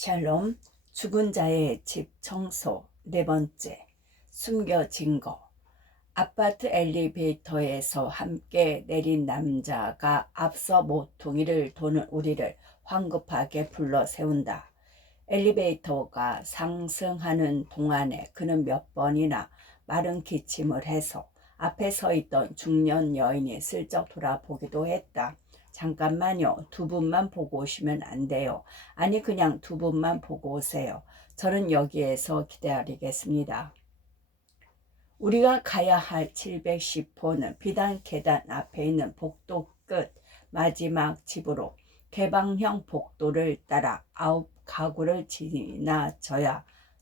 샬롬, 죽은 자의 집 청소. 네 번째, 숨겨진 거. 아파트 엘리베이터에서 함께 내린 남자가 앞서 모퉁이를 도는 우리를 황급하게 불러 세운다. 엘리베이터가 상승하는 동안에 그는 몇 번이나 마른 기침을 해서 앞에 서 있던 중년 여인이 슬쩍 돌아보기도 했다. 잠깐만요. 두 분만 보고 오시면 안 돼요. 아니, 그냥 두 분만 보고 오세요. 저는 여기에서 기다리겠습니다. 우리가 가야 할 710호는 비단 계단 앞에 있는 복도 끝 마지막 집으로 개방형 복도를 따라 9가구를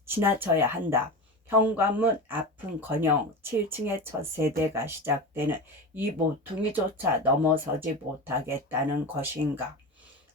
지나쳐야 한다. 현관문 앞은커녕 7층의 첫 세대가 시작되는 이 모퉁이조차 넘어서지 못하겠다는 것인가.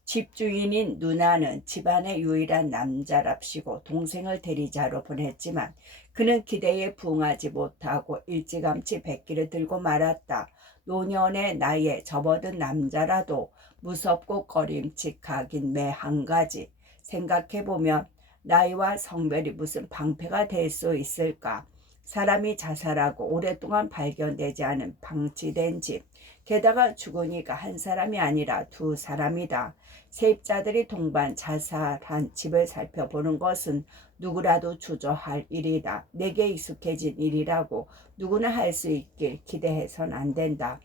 집주인인 누나는 집안의 유일한 남자랍시고 동생을 대리자로 보냈지만 그는 기대에 부응하지 못하고 일찌감치 백기를 들고 말았다. 노년의 나이에 접어든 남자라도 무섭고 꺼림칙하긴 매 한 가지. 생각해보면 나이와 성별이 무슨 방패가 될 수 있을까? 사람이 자살하고 오랫동안 발견되지 않은 방치된 집. 게다가 죽으니까 한 사람이 아니라 두 사람이다. 세입자들이 동반 자살한 집을 살펴보는 것은 누구라도 주저할 일이다. 내게 익숙해진 일이라고 누구나 할 수 있길 기대해선 안 된다.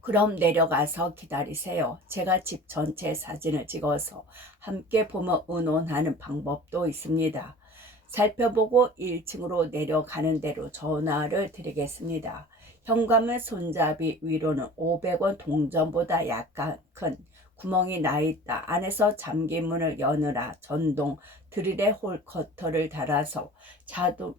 그럼 내려가서 기다리세요. 제가 집 전체 사진을 찍어서 함께 보며 의논하는 방법도 있습니다. 살펴보고 1층으로 내려가는 대로 전화를 드리겠습니다. 현관문 손잡이 위로는 500원 동전보다 약간 큰 구멍이 나 있다. 안에서 잠긴 문을 여느라 전동 드릴에 홀커터를 달아서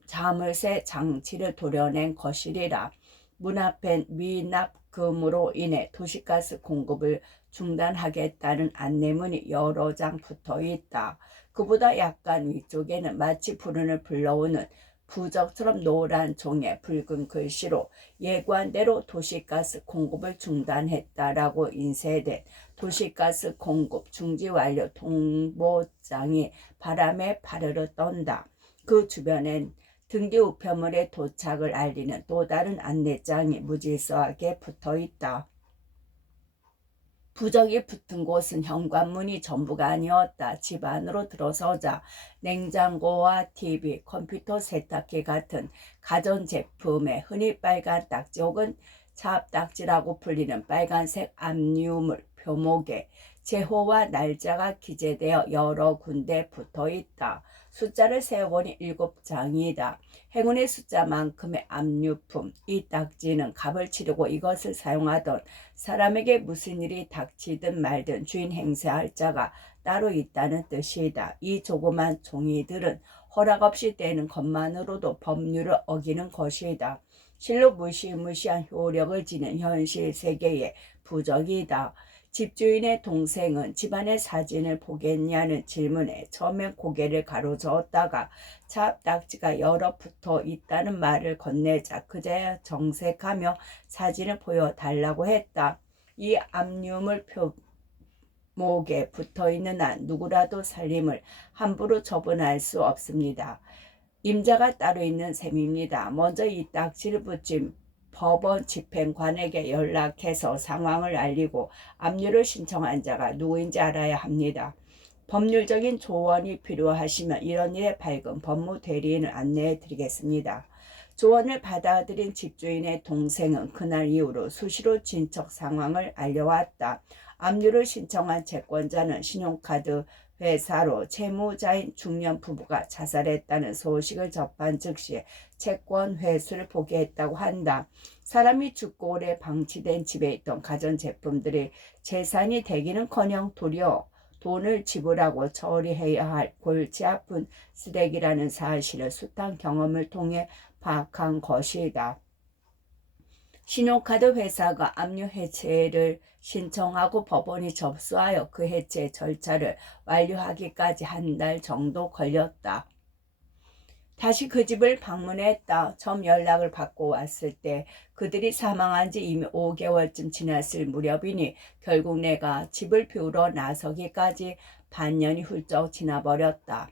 자물쇠 장치를 도려낸 것이리라. 문 앞엔 미납금으로 인해 도시가스 공급을 중단하겠다는 안내문이 여러 장 붙어 있다. 그보다 약간 위쪽에는 마치 불운을 불러오는 부적처럼 노란 종에 붉은 글씨로 예고한대로 도시가스 공급을 중단했다라고 인쇄된 도시가스 공급 중지 완료 통보장이 바람에 파르르 떤다. 그 주변엔 등기 우편물의 도착을 알리는 또 다른 안내장이 무질서하게 붙어 있다. 부적이 붙은 곳은 현관문이 전부가 아니었다. 집 안으로 들어서자 냉장고와 TV, 컴퓨터, 세탁기 같은 가전제품에 흔히 빨간 딱지 혹은 잡딱지라고 불리는 빨간색 압류물 표목에 제호와 날짜가 기재되어 여러 군데 붙어 있다. 숫자를 세어보니 7장이다. 행운의 숫자만큼의 압류품. 이 딱지는 값을 치르고 이것을 사용하던 사람에게 무슨 일이 닥치든 말든 주인 행세할 자가 따로 있다는 뜻이다. 이 조그만 종이들은 허락 없이 떼는 것만으로도 법률을 어기는 것이다. 실로 무시무시한 효력을 지닌 현실 세계의 부적이다. 집주인의 동생은 집안의 사진을 보겠냐는 질문에 처음엔 고개를 가로저었다가 잡딱지가 여러 붙어 있다는 말을 건네자 그제야 정색하며 사진을 보여달라고 했다. 이 압류물 표목에 붙어있는 한 누구라도 살림을 함부로 처분할 수 없습니다. 임자가 따로 있는 셈입니다. 먼저 이 딱지를 붙인 법원 집행관에게 연락해서 상황을 알리고 압류를 신청한 자가 누구인지 알아야 합니다. 법률적인 조언이 필요하시면 이런 일에 밝은 법무대리인을 안내해 드리겠습니다. 조언을 받아들인 집주인의 동생은 그날 이후로 수시로 진척 상황을 알려왔다. 압류를 신청한 채권자는 신용카드 회사로 채무자인 중년 부부가 자살했다는 소식을 접한 즉시 채권 회수를 포기했다고 한다. 사람이 죽고 오래 방치된 집에 있던 가전제품들이 재산이 되기는커녕 도리어 돈을 지불하고 처리해야 할 골치 아픈 쓰레기라는 사실을 숱한 경험을 통해 파악한 것이다. 신용카드 회사가 압류 해체를 신청하고 법원이 접수하여 그 해체 절차를 완료하기까지 한 달 정도 걸렸다. 다시 그 집을 방문했다. 처음 연락을 받고 왔을 때 그들이 사망한 지 이미 5개월쯤 지났을 무렵이니 결국 내가 집을 비우러 나서기까지 반년이 훌쩍 지나버렸다.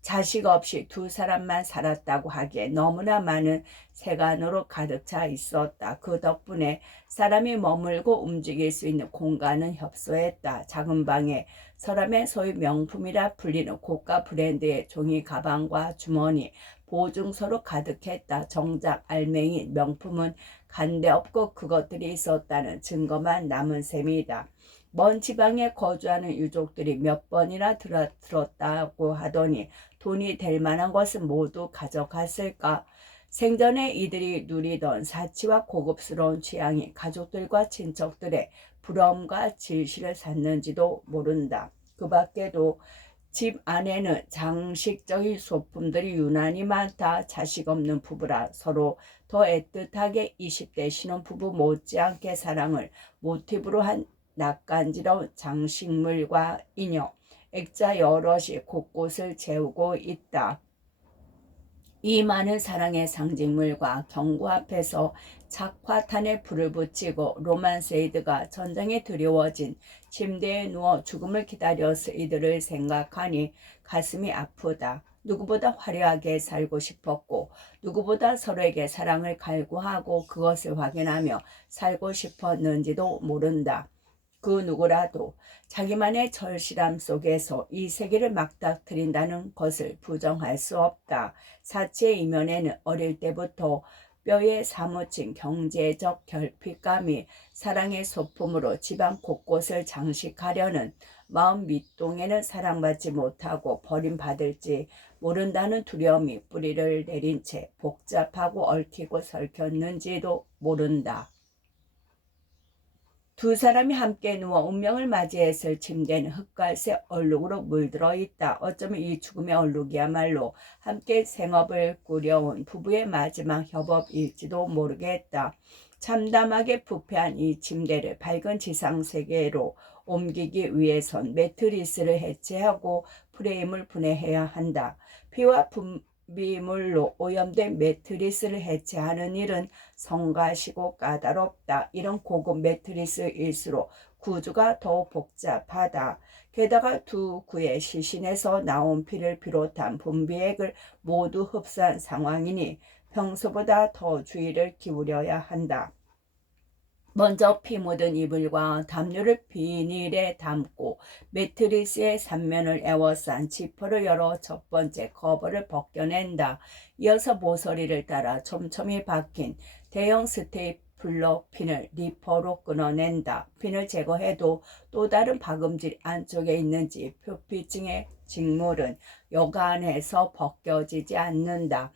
자식 없이 두 사람만 살았다고 하기에 너무나 많은 세간으로 가득 차 있었다. 그 덕분에 사람이 머물고 움직일 수 있는 공간은 협소했다. 작은 방에 서랍의 소위 명품이라 불리는 고가 브랜드의 종이 가방과 주머니, 보증서로 가득했다. 정작 알맹이 명품은 간데 없고 그것들이 있었다는 증거만 남은 셈이다. 먼 지방에 거주하는 유족들이 몇 번이나 들었다고 하더니 돈이 될 만한 것은 모두 가져갔을까? 생전에 이들이 누리던 사치와 고급스러운 취향이 가족들과 친척들의 부러움과 질시를 샀는지도 모른다. 그 밖에도 집 안에는 장식적인 소품들이 유난히 많다. 자식 없는 부부라 서로 더 애틋하게 20대 신혼부부 못지않게 사랑을 모티브로 한 낯간지러운 장식물과 인형, 액자 여럿이 곳곳을 채우고 있다. 이 많은 사랑의 상징물과 경구 앞에서 착화탄에 불을 붙이고 로만세이드가 전쟁에 두려워진 침대에 누워 죽음을 기다려서 이들을 생각하니 가슴이 아프다. 누구보다 화려하게 살고 싶었고 누구보다 서로에게 사랑을 갈구하고 그것을 확인하며 살고 싶었는지도 모른다. 그 누구라도 자기만의 절실함 속에서 이 세계를 막닥뜨린다는 것을 부정할 수 없다. 사치의 이면에는 어릴 때부터 뼈에 사무친 경제적 결핍감이 사랑의 소품으로 집안 곳곳을 장식하려는 마음 밑동에는 사랑받지 못하고 버림받을지 모른다는 두려움이 뿌리를 내린 채 복잡하고 얽히고 설켰는지도 모른다. 두 사람이 함께 누워 운명을 맞이했을 침대는 흑갈색 얼룩으로 물들어 있다. 어쩌면 이 죽음의 얼룩이야말로 함께 생업을 꾸려온 부부의 마지막 협업일지도 모르겠다. 참담하게 부패한 이 침대를 밝은 지상세계로 옮기기 위해선 매트리스를 해체하고 프레임을 분해해야 한다. 피와 비물로 오염된 매트리스를 해체하는 일은 성가시고 까다롭다. 이런 고급 매트리스일수록 구조가 더욱 복잡하다. 게다가 두 구의 시신에서 나온 피를 비롯한 분비액을 모두 흡수한 상황이니 평소보다 더 주의를 기울여야 한다. 먼저 피 묻은 이불과 담요를 비닐에 담고 매트리스의 삼면을 에워싼 지퍼를 열어 첫 번째 커버를 벗겨낸다. 이어서 모서리를 따라 촘촘히 박힌 대형 스테이플러 핀을 리퍼로 끊어낸다. 핀을 제거해도 또 다른 박음질 안쪽에 있는지 표피층의 직물은 여간해서 벗겨지지 않는다.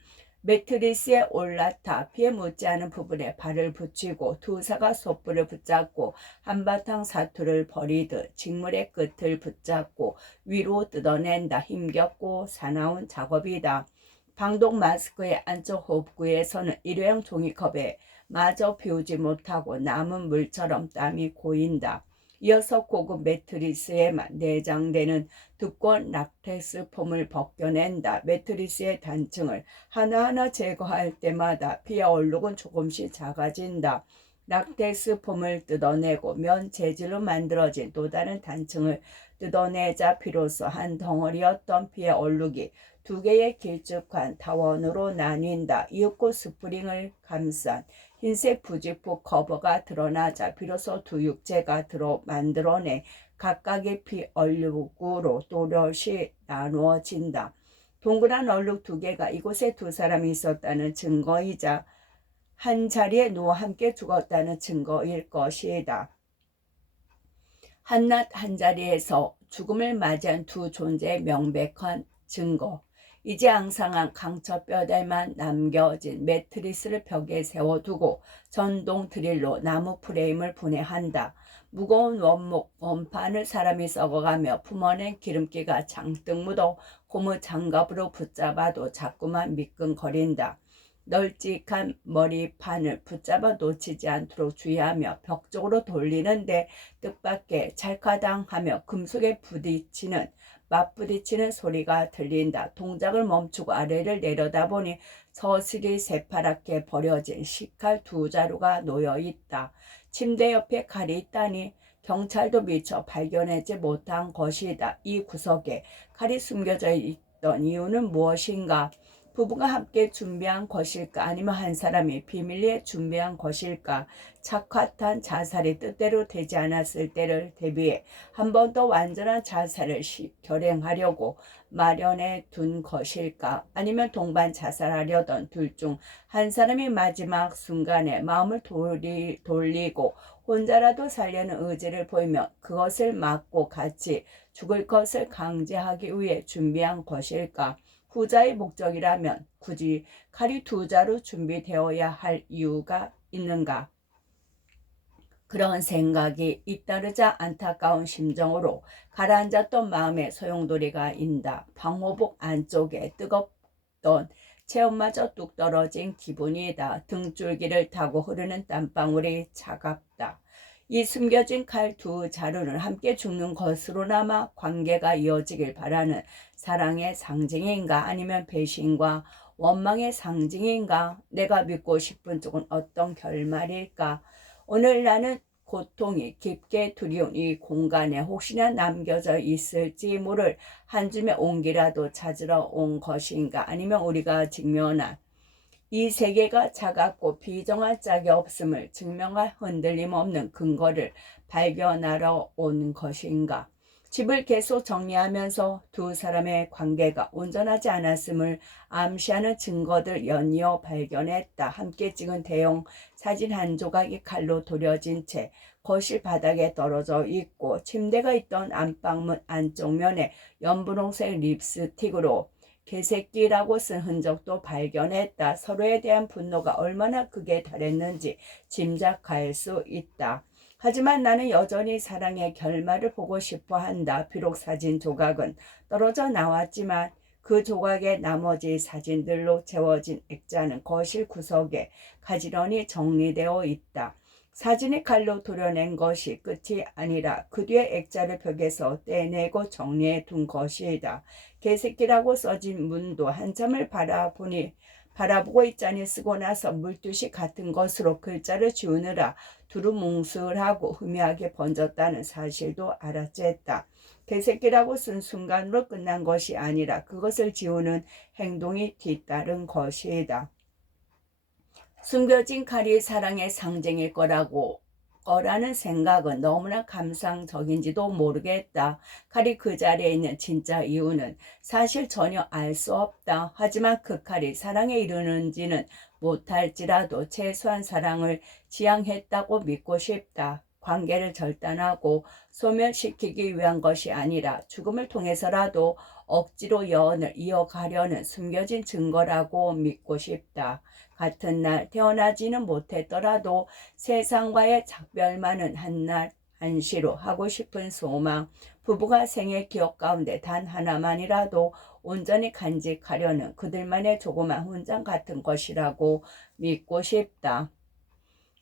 매트리스에 올라타 피에 묻지 않은 부분에 발을 붙이고 두사가 솥불을 붙잡고 한바탕 사투를 벌이듯 직물의 끝을 붙잡고 위로 뜯어낸다. 힘겹고 사나운 작업이다. 방독 마스크의 안쪽 호흡구에서는 일회용 종이컵에 마저 비우지 못하고 남은 물처럼 땀이 고인다. 이어서 고급 매트리스에만 내장되는 두꺼운 락텍스 폼을 벗겨낸다. 매트리스의 단층을 하나하나 제거할 때마다 피의 얼룩은 조금씩 작아진다. 락텍스 폼을 뜯어내고 면 재질로 만들어진 또 다른 단층을 뜯어내자 비로소 한 덩어리였던 피의 얼룩이 두 개의 길쭉한 타원으로 나뉜다. 이윽고 스프링을 감싼 흰색 부직포 커버가 드러나자 비로소 두 육체가 만들어내 각각의 피 얼룩으로 또렷이 나누어진다. 동그란 얼룩 두 개가 이곳에 두 사람이 있었다는 증거이자 한 자리에 누워 함께 죽었다는 증거일 것이다. 한낮 한자리에서 죽음을 맞이한 두 존재의 명백한 증거. 이제 앙상한 강철뼈들만 남겨진 매트리스를 벽에 세워두고 전동 드릴로 나무 프레임을 분해한다. 무거운 원판을 사람이 썩어가며 품어낸 기름기가 장뜩 묻어 고무 장갑으로 붙잡아도 자꾸만 미끈거린다. 널찍한 머리판을 붙잡아 놓치지 않도록 주의하며 벽 쪽으로 돌리는데 뜻밖의 찰카당하며 금속에 맞부딪히는 소리가 들린다. 동작을 멈추고 아래를 내려다보니 서슬이 새파랗게 버려진 식칼 두 자루가 놓여 있다. 침대 옆에 칼이 있다니 경찰도 미처 발견하지 못한 것이다. 이 구석에 칼이 숨겨져 있던 이유는 무엇인가? 부부가 함께 준비한 것일까? 아니면 한 사람이 비밀리에 준비한 것일까? 착화탄 자살이 뜻대로 되지 않았을 때를 대비해 한 번 더 완전한 자살을 결행하려고 마련해 둔 것일까? 아니면 동반 자살하려던 둘 중 한 사람이 마지막 순간에 마음을 돌리고 혼자라도 살려는 의지를 보이며 그것을 막고 같이 죽을 것을 강제하기 위해 준비한 것일까? 후자의 목적이라면 굳이 칼이 두 자루 준비되어야 할 이유가 있는가? 그런 생각이 잇따르자 안타까운 심정으로 가라앉았던 마음에 소용돌이가 인다. 방호복 안쪽에 뜨겁던 체온마저 뚝 떨어진 기분이다. 등줄기를 타고 흐르는 땀방울이 차갑다. 이 숨겨진 칼 두 자루는 함께 죽는 것으로나마 관계가 이어지길 바라는 사랑의 상징인가? 아니면 배신과 원망의 상징인가? 내가 믿고 싶은 쪽은 어떤 결말일까? 오늘 나는 고통이 깊게 두려운 이 공간에 혹시나 남겨져 있을지 모를 한 줌의 온기라도 찾으러 온 것인가? 아니면 우리가 직면한 이 세계가 차갑고 비정할 짝이 없음을 증명할 흔들림 없는 근거를 발견하러 온 것인가? 집을 계속 정리하면서 두 사람의 관계가 온전하지 않았음을 암시하는 증거들 연이어 발견했다. 함께 찍은 대형 사진 한 조각이 칼로 도려진 채 거실 바닥에 떨어져 있고 침대가 있던 안방문 안쪽 면에 연분홍색 립스틱으로 개새끼라고 쓴 흔적도 발견했다. 서로에 대한 분노가 얼마나 극에 달했는지 짐작할 수 있다. 하지만 나는 여전히 사랑의 결말을 보고 싶어 한다. 비록 사진 조각은 떨어져 나왔지만 그 조각의 나머지 사진들로 채워진 액자는 거실 구석에 가지런히 정리되어 있다. 사진이 칼로 도려낸 것이 끝이 아니라 그 뒤에 액자를 벽에서 떼내고 정리해 둔 것이다. 개새끼라고 써진 문도 한참을 바라보고 있자니 쓰고 나서 물뜻이 같은 것으로 글자를 지우느라 두루뭉술하고 희미하게 번졌다는 사실도 알아챘다. 개새끼라고 쓴 순간으로 끝난 것이 아니라 그것을 지우는 행동이 뒤따른 것이다. 숨겨진 칼이 사랑의 상징일 거라는 생각은 너무나 감상적인지도 모르겠다. 칼이 그 자리에 있는 진짜 이유는 사실 전혀 알 수 없다. 하지만 그 칼이 사랑에 이르는지는 못할지라도 최소한 사랑을 지향했다고 믿고 싶다. 관계를 절단하고 소멸시키기 위한 것이 아니라 죽음을 통해서라도 억지로 연을 이어가려는 숨겨진 증거라고 믿고 싶다. 같은 날 태어나지는 못했더라도 세상과의 작별만은 한날 한시로 하고 싶은 소망, 부부가 생애 기억 가운데 단 하나만이라도 온전히 간직하려는 그들만의 조그만 훈장 같은 것이라고 믿고 싶다.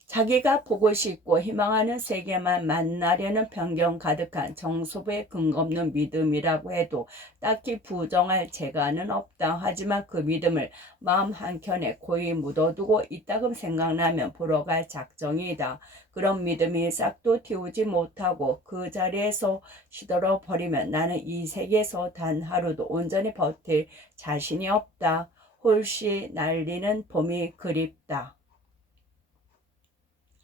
자기가 보고 싶고 희망하는 세계만 만나려는 편견 가득한 정소부의 근거 없는 믿음이라고 해도 딱히 부정할 재간은 없다. 하지만 그 믿음을 마음 한켠에 고이 묻어두고 이따금 생각나면 보러 갈 작정이다. 그런 믿음이 싹도 틔우지 못하고 그 자리에서 시들어 버리면 나는 이 세계에서 단 하루도 온전히 버틸 자신이 없다. 홀씨 날리는 봄이 그립다.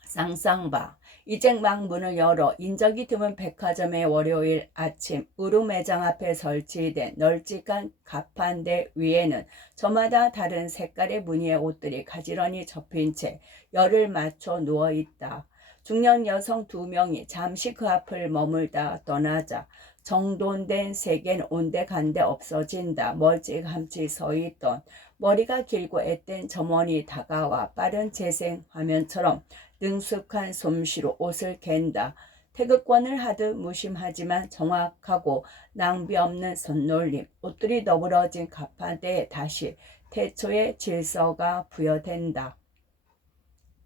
쌍쌍바. 이젠 막 문을 열어 인적이 드문 백화점의 월요일 아침 의류 매장 앞에 설치된 널찍한 가판대 위에는 저마다 다른 색깔의 무늬의 옷들이 가지런히 접힌 채 열을 맞춰 누워있다. 중년 여성 2명이 잠시 그 앞을 머물다 떠나자 정돈된 세계는 온데간데 없어진다. 멀찌감치 서있던 머리가 길고 앳된 점원이 다가와 빠른 재생 화면처럼 능숙한 솜씨로 옷을 갠다. 태극권을 하듯 무심하지만 정확하고 낭비 없는 손놀림. 옷들이 너부러진 가판대에 다시 태초의 질서가 부여된다.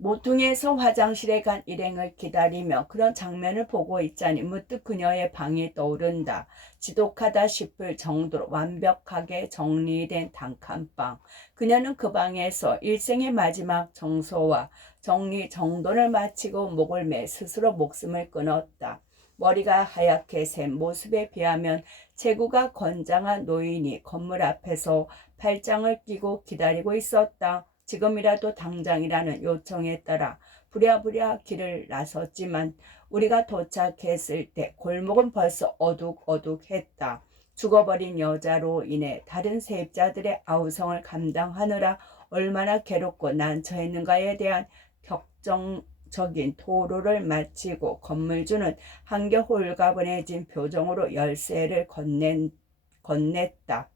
모퉁이에서 화장실에 간 일행을 기다리며 그런 장면을 보고 있자니 문득 그녀의 방이 떠오른다. 지독하다 싶을 정도로 완벽하게 정리된 단칸방. 그녀는 그 방에서 일생의 마지막 정소와 정리정돈을 마치고 목을 매 스스로 목숨을 끊었다. 머리가 하얗게 샌 모습에 비하면 체구가 건장한 노인이 건물 앞에서 팔짱을 끼고 기다리고 있었다. 지금이라도 당장이라는 요청에 따라 부랴부랴 길을 나섰지만 우리가 도착했을 때 골목은 벌써 어둑어둑했다. 죽어버린 여자로 인해 다른 세입자들의 아우성을 감당하느라 얼마나 괴롭고 난처했는가에 대한 격정적인 토로를 마치고 건물주는 한결 홀가분해진 표정으로 열쇠를 건넸다.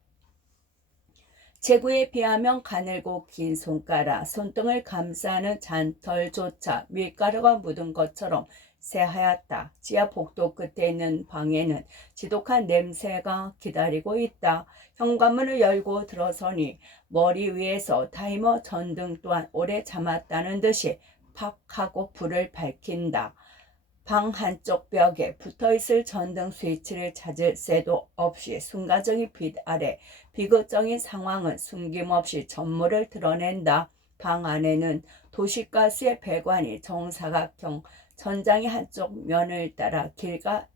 체구에 비하면 가늘고 긴 손가락, 손등을 감싸는 잔털조차 밀가루가 묻은 것처럼 새하얗다. 지하 복도 끝에 있는 방에는 지독한 냄새가 기다리고 있다. 현관문을 열고 들어서니 머리 위에서 타이머 전등 또한 오래 잠았다는 듯이 팍 하고 불을 밝힌다. 방 한쪽 벽에 붙어있을 전등 스위치를 찾을 새도 없이 순간적인 빛 아래 비극적인 상황은 숨김없이 전모를 드러낸다. 방 안에는 도시가스의 배관이 정사각형 천장의 한쪽 면을 따라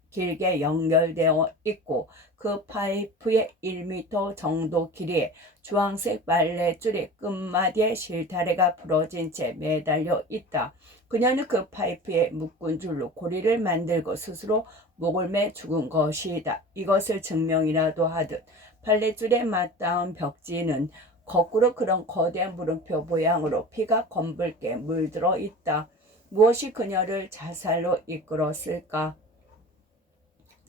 길게 연결되어 있고 그 파이프의 1m 정도 길이의 주황색 빨랫줄이 끝마디에 실타래가 부러진 채 매달려 있다. 그녀는 그 파이프에 묶은 줄로 고리를 만들고 스스로 목을 매 죽은 것이다. 이것을 증명이라도 하듯 빨랫줄에 맞닿은 벽지는 거꾸로 그런 거대한 물음표 모양으로 피가 검붉게 물들어 있다. 무엇이 그녀를 자살로 이끌었을까?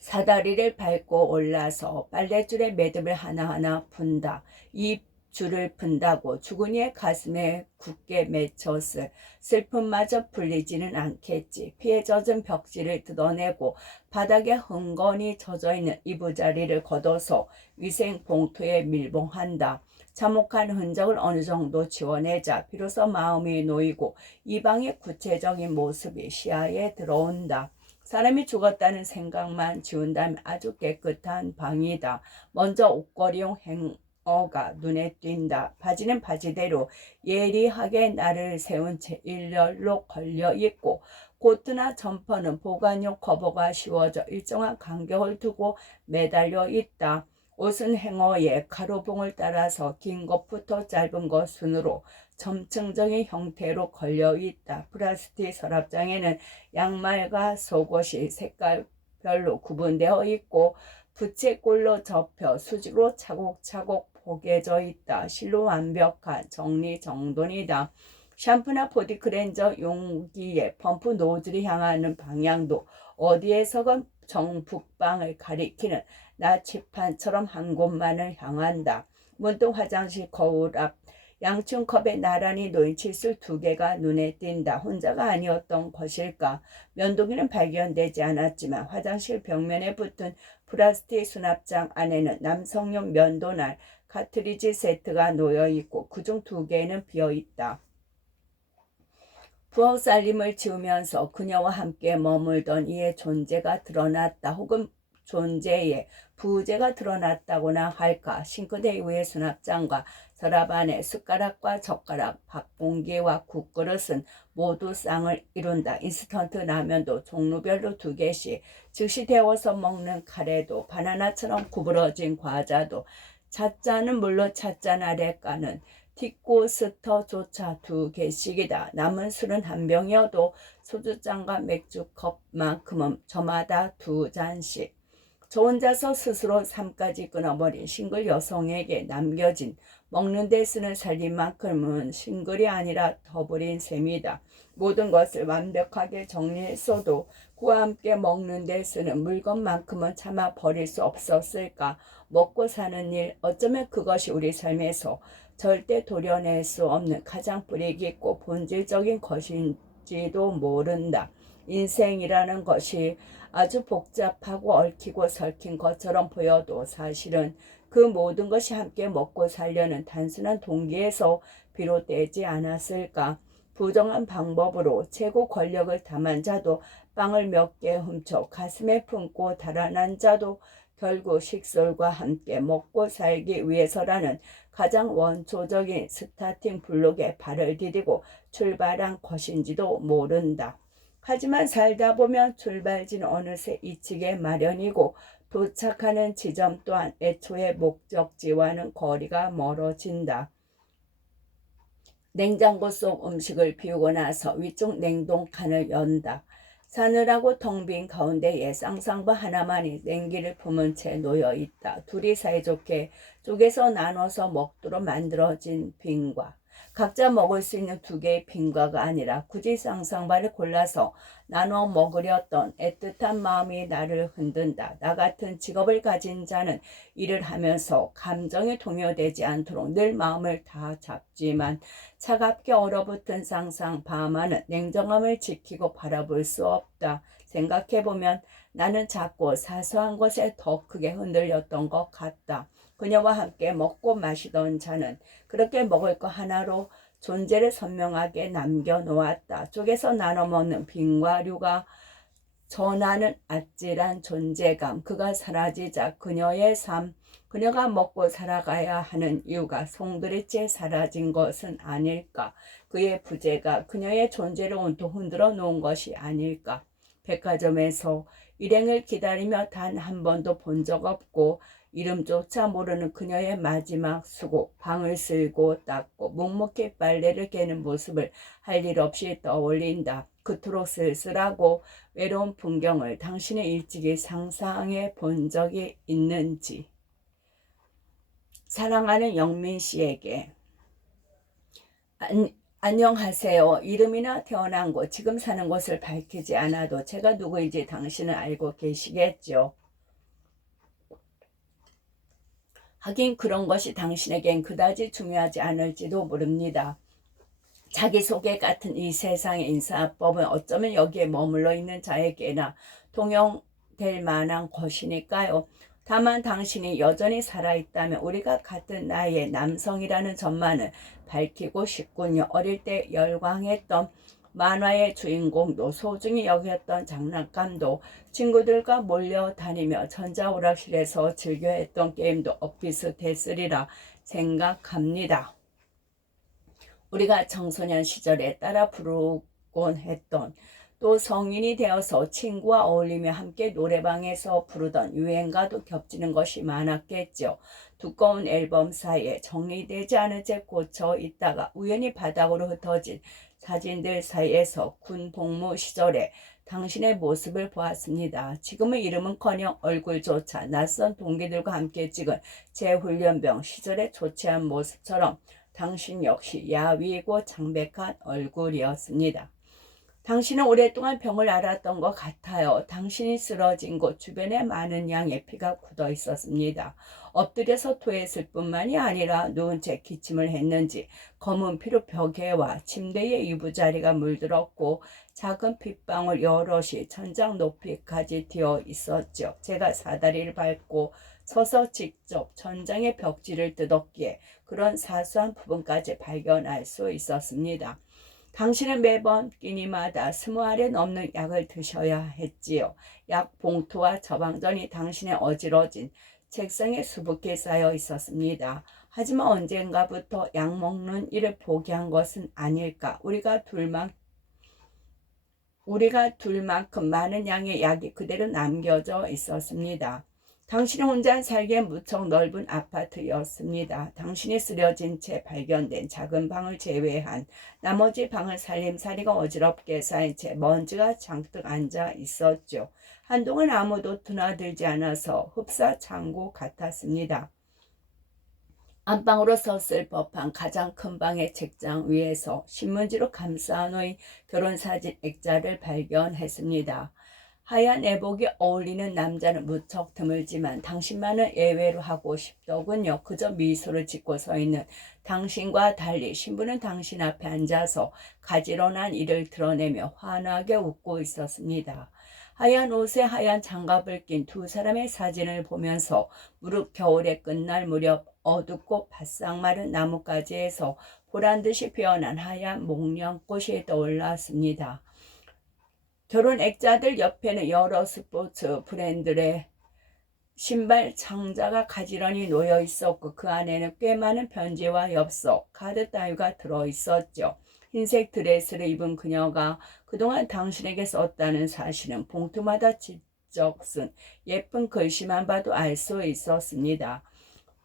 사다리를 밟고 올라서 빨랫줄의 매듭을 하나하나 푼다. 이 줄을 푼다고 죽은 이의 가슴에 굳게 맺혔을 슬픔마저 풀리지는 않겠지. 피에 젖은 벽지를 뜯어내고 바닥에 흥건히 젖어있는 이부자리를 걷어서 위생 봉투에 밀봉한다. 참혹한 흔적을 어느 정도 지워내자 비로소 마음이 놓이고 이 방의 구체적인 모습이 시야에 들어온다. 사람이 죽었다는 생각만 지운다면 아주 깨끗한 방이다. 먼저 옷걸이용 행어가 눈에 띈다. 바지는 바지대로 예리하게 날을 세운 채 일렬로 걸려있고 코트나 점퍼는 보관용 커버가 씌워져 일정한 간격을 두고 매달려 있다. 옷은 행어의 가로봉을 따라서 긴 것부터 짧은 것 순으로 점층적인 형태로 걸려있다. 플라스틱 서랍장에는 양말과 속옷이 색깔별로 구분되어 있고 부채꼴로 접혀 수직으로 차곡차곡 포개져 있다. 실로 완벽한 정리정돈이다. 샴푸나 보디 클렌저 용기에 펌프 노즐이 향하는 방향도 어디에서건 정북방을 가리키는 나치판처럼 한 곳만을 향한다. 문득 화장실 거울 앞 양춘컵에 나란히 놓인 칫솔 2개가 눈에 띈다. 혼자가 아니었던 것일까? 면도기는 발견되지 않았지만 화장실 벽면에 붙은 플라스틱 수납장 안에는 남성용 면도날 카트리지 세트가 놓여있고 그중 2개는 비어있다. 부엌 살림을 지으면서 그녀와 함께 머물던 이의 존재가 드러났다. 혹은 존재의 부재가 드러났다고나 할까. 싱크대 위의 수납장과 서랍 안에 숟가락과 젓가락, 밥공기와 국그릇은 모두 쌍을 이룬다. 인스턴트 라면도 종류별로 2개씩, 즉시 데워서 먹는 카레도, 바나나처럼 구부러진 과자도, 찻잔은 물론 찻잔 아래 까는 티코스터조차 2개씩이다. 남은 술은 한 병이어도 소주잔과 맥주컵만큼은 저마다 2잔씩. 저 혼자서 스스로 삶까지 끊어버린 싱글 여성에게 남겨진 먹는 데 쓰는 살림만큼은 싱글이 아니라 더블인 셈이다. 모든 것을 완벽하게 정리했어도 그와 함께 먹는 데 쓰는 물건만큼은 차마 버릴 수 없었을까. 먹고 사는 일, 어쩌면 그것이 우리 삶에서 절대 도려낼 수 없는 가장 뿌리 깊고 본질적인 것인지도 모른다. 인생이라는 것이 아주 복잡하고 얽히고 설킨 것처럼 보여도 사실은 그 모든 것이 함께 먹고 살려는 단순한 동기에서 비롯되지 않았을까. 부정한 방법으로 최고 권력을 탐한 자도 빵을 몇 개 훔쳐 가슴에 품고 달아난 자도 결국 식솔과 함께 먹고 살기 위해서라는 가장 원초적인 스타팅 블록에 발을 디디고 출발한 것인지도 모른다. 하지만 살다 보면 출발지는 어느새 잊히게 마련이고 도착하는 지점 또한 애초의 목적지와는 거리가 멀어진다. 냉장고 속 음식을 비우고 나서 위쪽 냉동칸을 연다. 사느라고 텅 빈 가운데에 쌍쌍바 하나만이 냉기를 품은 채 놓여있다. 둘이 사이좋게 쪼개서 나눠서 먹도록 만들어진 빈과 각자 먹을 수 있는 2개의 빈과가 아니라 굳이 쌍쌍바를 골라서 나눠 먹으려던 애틋한 마음이 나를 흔든다. 나 같은 직업을 가진 자는 일을 하면서 감정에 동요되지 않도록 늘 마음을 다 잡지만 차갑게 얼어붙은 쌍쌍바만은 냉정함을 지키고 바라볼 수 없다. 생각해보면 나는 자꾸 사소한 것에 더 크게 흔들렸던 것 같다. 그녀와 함께 먹고 마시던 자는 그렇게 먹을 거 하나로 존재를 선명하게 남겨놓았다. 쪼개서 나눠 먹는 빈과 류가 전하는 아찔한 존재감, 그가 사라지자 그녀의 삶, 그녀가 먹고 살아가야 하는 이유가 송두리째 사라진 것은 아닐까. 그의 부재가 그녀의 존재를 온통 흔들어 놓은 것이 아닐까. 백화점에서 일행을 기다리며 단 한 번도 본 적 없고 이름조차 모르는 그녀의 마지막 수고, 방을 쓸고 닦고 묵묵히 빨래를 개는 모습을 할 일 없이 떠올린다. 그토록 쓸쓸하고 외로운 풍경을 당신의 일찍이 상상해 본 적이 있는지. 사랑하는 영민 씨에게. 안녕하세요. 이름이나 태어난 곳, 지금 사는 곳을 밝히지 않아도 제가 누구인지 당신은 알고 계시겠죠. 하긴 그런 것이 당신에겐 그다지 중요하지 않을지도 모릅니다. 자기소개 같은 이 세상의 인사법은 어쩌면 여기에 머물러 있는 자에게나 통용될 만한 것이니까요. 다만 당신이 여전히 살아있다면 우리가 같은 나이의 남성이라는 점만은 밝히고 싶군요. 어릴 때 열광했던 만화의 주인공도 소중히 여겼던 장난감도 친구들과 몰려다니며 전자오락실에서 즐겨했던 게임도 엇비슷했으리라 생각합니다. 우리가 청소년 시절에 따라 부르곤 했던, 또 성인이 되어서 친구와 어울리며 함께 노래방에서 부르던 유행과도 겹치는 것이 많았겠죠. 두꺼운 앨범 사이에 정리되지 않은 채 꽂혀 있다가 우연히 바닥으로 흩어진 사진들 사이에서 군 복무 시절에 당신의 모습을 보았습니다. 지금은 이름은커녕 얼굴조차 낯선 동기들과 함께 찍은 재훈련병 시절의 초췌한 모습처럼 당신 역시 야위고 창백한 얼굴이었습니다. 당신은 오랫동안 병을 앓았던 것 같아요. 당신이 쓰러진 곳 주변에 많은 양의 피가 굳어 있었습니다. 엎드려서 토했을 뿐만이 아니라 누운 채 기침을 했는지 검은 피로 벽에와 침대의 이부자리가 물들었고 작은 핏방울 여럿이 천장 높이까지 튀어 있었죠. 제가 사다리를 밟고 서서 직접 천장의 벽지를 뜯었기에 그런 사소한 부분까지 발견할 수 있었습니다. 당신은 매번 끼니마다 20알에 넘는 약을 드셔야 했지요. 약 봉투와 처방전이 당신의 어지러진 책상에 수북히 쌓여 있었습니다. 하지만 언젠가부터 약 먹는 일을 포기한 것은 아닐까. 우리가 둘만큼 많은 양의 약이 그대로 남겨져 있었습니다. 당신은 혼자 살기에 무척 넓은 아파트였습니다. 당신이 쓰러진 채 발견된 작은 방을 제외한 나머지 방은 살림살이가 어지럽게 쌓인 채 먼지가 잔뜩 앉아 있었죠. 한동안 아무도 드나들지 않아서 흡사 창고 같았습니다. 안방으로 섰을 법한 가장 큰 방의 책장 위에서 신문지로 감싸놓인 결혼사진 액자를 발견했습니다. 하얀 내복이 어울리는 남자는 무척 드물지만 당신만은 예외로 하고 싶더군요. 그저 미소를 짓고 서 있는 당신과 달리 신부는 당신 앞에 앉아서 가지런한 일을 드러내며 환하게 웃고 있었습니다. 하얀 옷에 하얀 장갑을 낀 두 사람의 사진을 보면서 무릇 겨울에 끝날 무렵 어둡고 바싹 마른 나뭇가지에서 보란듯이 피어난 하얀 목련꽃이 떠올랐습니다. 결혼 액자들 옆에는 여러 스포츠 브랜드의 신발 상자가 가지런히 놓여 있었고 그 안에는 꽤 많은 편지와 엽서, 카드 따위가 들어 있었죠. 흰색 드레스를 입은 그녀가 그동안 당신에게 썼다는 사실은 봉투마다 직접 쓴 예쁜 글씨만 봐도 알 수 있었습니다.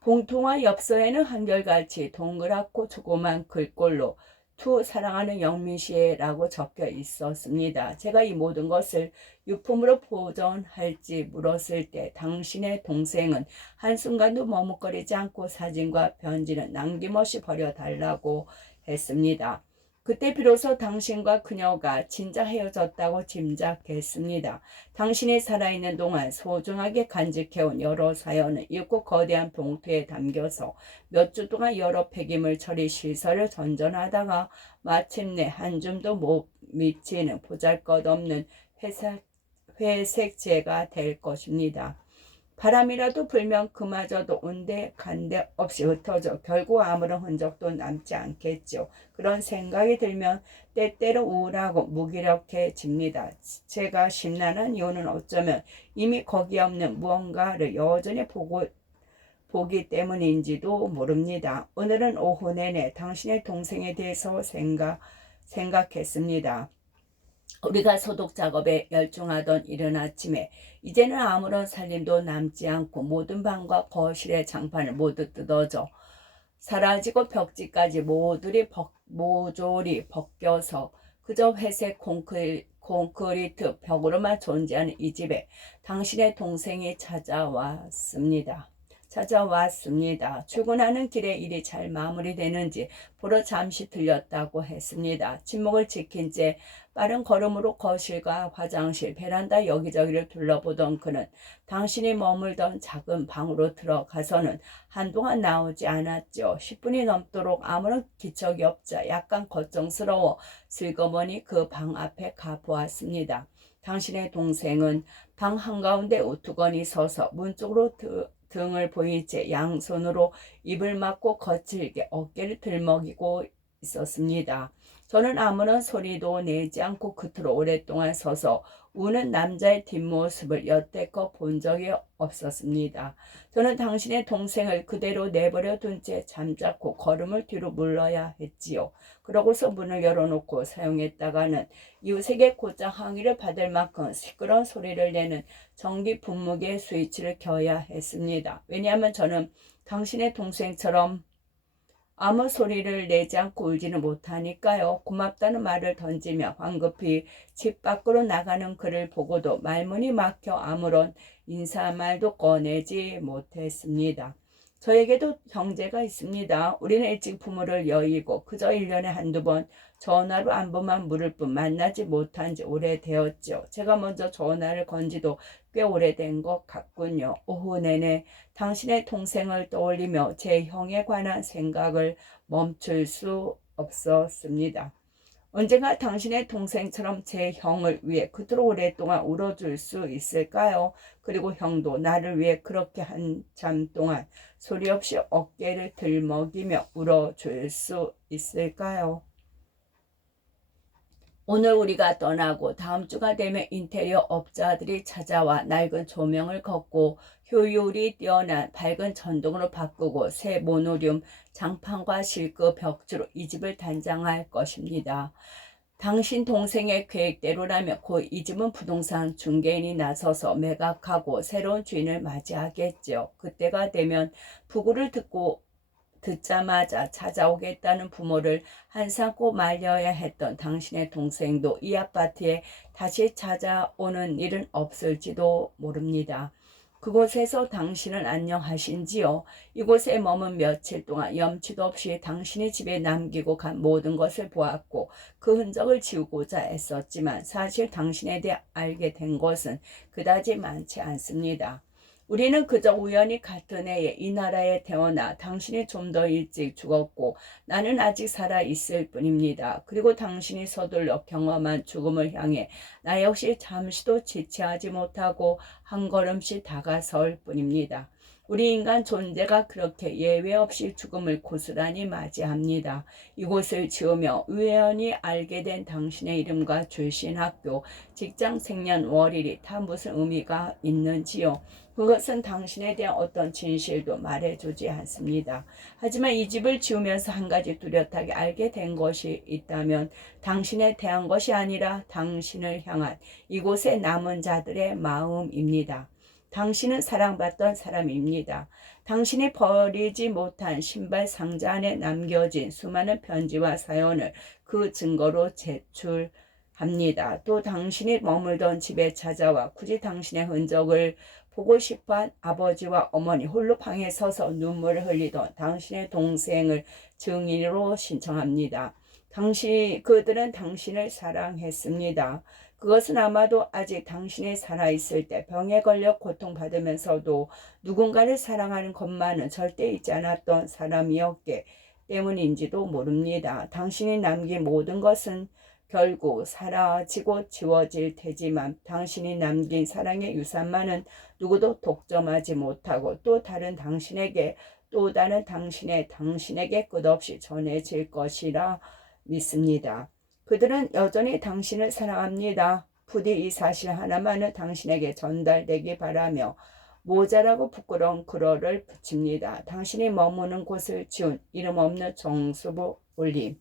봉투와 엽서에는 한결같이 동그랗고 조그만 글꼴로 투 사랑하는 영민씨라고 적혀 있었습니다. 제가 이 모든 것을 유품으로 보존할지 물었을 때 당신의 동생은 한순간도 머뭇거리지 않고 사진과 편지는 남김없이 버려달라고 했습니다. 그때 비로소 당신과 그녀가 진짜 헤어졌다고 짐작했습니다. 당신이 살아있는 동안 소중하게 간직해온 여러 사연은 읽고 거대한 봉투에 담겨서 몇 주 동안 여러 폐기물 처리 시설을 전전하다가 마침내 한 줌도 못 미치는 보잘것없는 회색재가 될 것입니다. 바람이라도 불면 그마저도 온데간데 없이 흩어져 결국 아무런 흔적도 남지 않겠죠. 그런 생각이 들면 때때로 우울하고 무기력해집니다. 제가 심란한 이유는 어쩌면 이미 거기 없는 무언가를 여전히 보기 때문인지도 모릅니다. 오늘은 오후 내내 당신의 동생에 대해서 생각했습니다. 우리가 소독 작업에 열중하던 이른 아침에 이제는 아무런 살림도 남지 않고 모든 방과 거실의 장판을 모두 뜯어져 사라지고 벽지까지 모조리 벗겨서 그저 회색 콘크리트 벽으로만 존재하는 이 집에 당신의 동생이 찾아왔습니다. 출근하는 길에 일이 잘 마무리되는지 보러 잠시 들렸다고 했습니다. 침묵을 지킨 채 빠른 걸음으로 거실과 화장실, 베란다 여기저기를 둘러보던 그는 당신이 머물던 작은 방으로 들어가서는 한동안 나오지 않았죠. 10분이 넘도록 아무런 기척이 없자 약간 걱정스러워 슬그머니 그 방 앞에 가보았습니다. 당신의 동생은 방 한가운데 우두커니 서서 문 쪽으로 등을 보인 채 양손으로 입을 막고 거칠게 어깨를 들먹이고 있었습니다. 저는 아무런 소리도 내지 않고 그토록 오랫동안 서서 우는 남자의 뒷모습을 여태껏 본 적이 없었습니다. 저는 당신의 동생을 그대로 내버려 둔 채 잠자코 걸음을 뒤로 물러야 했지요. 그러고서 문을 열어놓고 사용했다가는 이웃에게 곧장 항의를 받을 만큼 시끄러운 소리를 내는 전기 분무기의 스위치를 켜야 했습니다. 왜냐하면 저는 당신의 동생처럼 아무 소리를 내지 않고 울지는 못하니까요. 고맙다는 말을 던지며 황급히 집 밖으로 나가는 그를 보고도 말문이 막혀 아무런 인사말도 꺼내지 못했습니다. 저에게도 형제가 있습니다. 우리는 일찍 부모를 여의고 그저 1년에 한두 번 전화로 안부만 물을 뿐 만나지 못한 지 오래되었죠. 제가 먼저 전화를 건 지도 꽤 오래된 것 같군요. 오후 내내 당신의 동생을 떠올리며 제 형에 관한 생각을 멈출 수 없었습니다. 언젠가 당신의 동생처럼 제 형을 위해 그토록 오랫동안 울어줄 수 있을까요? 그리고 형도 나를 위해 그렇게 한참 동안 소리 없이 어깨를 들먹이며 울어줄 수 있을까요? 오늘 우리가 떠나고 다음 주가 되면 인테리어 업자들이 찾아와 낡은 조명을 걷고 효율이 뛰어난 밝은 전등으로 바꾸고 새 모노륨 장판과 실크 벽지로 이 집을 단장할 것입니다. 당신 동생의 계획대로라면 곧 이 집은 부동산 중개인이 나서서 매각하고 새로운 주인을 맞이하겠죠. 그때가 되면 부고를 듣자마자 찾아오겠다는 부모를 한삼고 말려야 했던 당신의 동생도 이 아파트에 다시 찾아오는 일은 없을지도 모릅니다. 그곳에서 당신은 안녕하신지요? 이곳에 머문 며칠 동안 염치도 없이 당신의 집에 남기고 간 모든 것을 보았고 그 흔적을 지우고자 애썼지만 사실 당신에 대해 알게 된 것은 그다지 많지 않습니다. 우리는 그저 우연히 같은 해에 이 나라에 태어나 당신이 좀 더 일찍 죽었고 나는 아직 살아 있을 뿐입니다. 그리고 당신이 서둘러 경험한 죽음을 향해 나 역시 잠시도 지체하지 못하고 한 걸음씩 다가설 뿐입니다. 우리 인간 존재가 그렇게 예외 없이 죽음을 고스란히 맞이합니다. 이곳을 지으며 우연히 알게 된 당신의 이름과 출신 학교, 직장, 생년월일이 다 무슨 의미가 있는지요? 그것은 당신에 대한 어떤 진실도 말해주지 않습니다. 하지만 이 집을 지으면서 한 가지 뚜렷하게 알게 된 것이 있다면 당신에 대한 것이 아니라 당신을 향한 이곳의 남은 자들의 마음입니다. 당신은 사랑받던 사람입니다. 당신이 버리지 못한 신발 상자 안에 남겨진 수많은 편지와 사연을 그 증거로 제출합니다. 또 당신이 머물던 집에 찾아와 굳이 당신의 흔적을 보고 싶어한 아버지와 어머니, 홀로 방에 서서 눈물을 흘리던 당신의 동생을 증인으로 신청합니다. 그들은 당신을 사랑했습니다. 그것은 아마도 아직 당신이 살아있을 때 병에 걸려 고통받으면서도 누군가를 사랑하는 것만은 절대 잊지 않았던 사람이었기 때문인지도 모릅니다. 당신이 남긴 모든 것은 결국 사라지고 지워질 테지만 당신이 남긴 사랑의 유산만은 누구도 독점하지 못하고 또 다른 당신에게 끝없이 전해질 것이라 믿습니다. 그들은 여전히 당신을 사랑합니다. 부디 이 사실 하나만은 당신에게 전달되기 바라며 모자라고 부끄러운 글을 붙입니다. 당신이 머무는 곳을 지운 이름 없는 정수부 올림.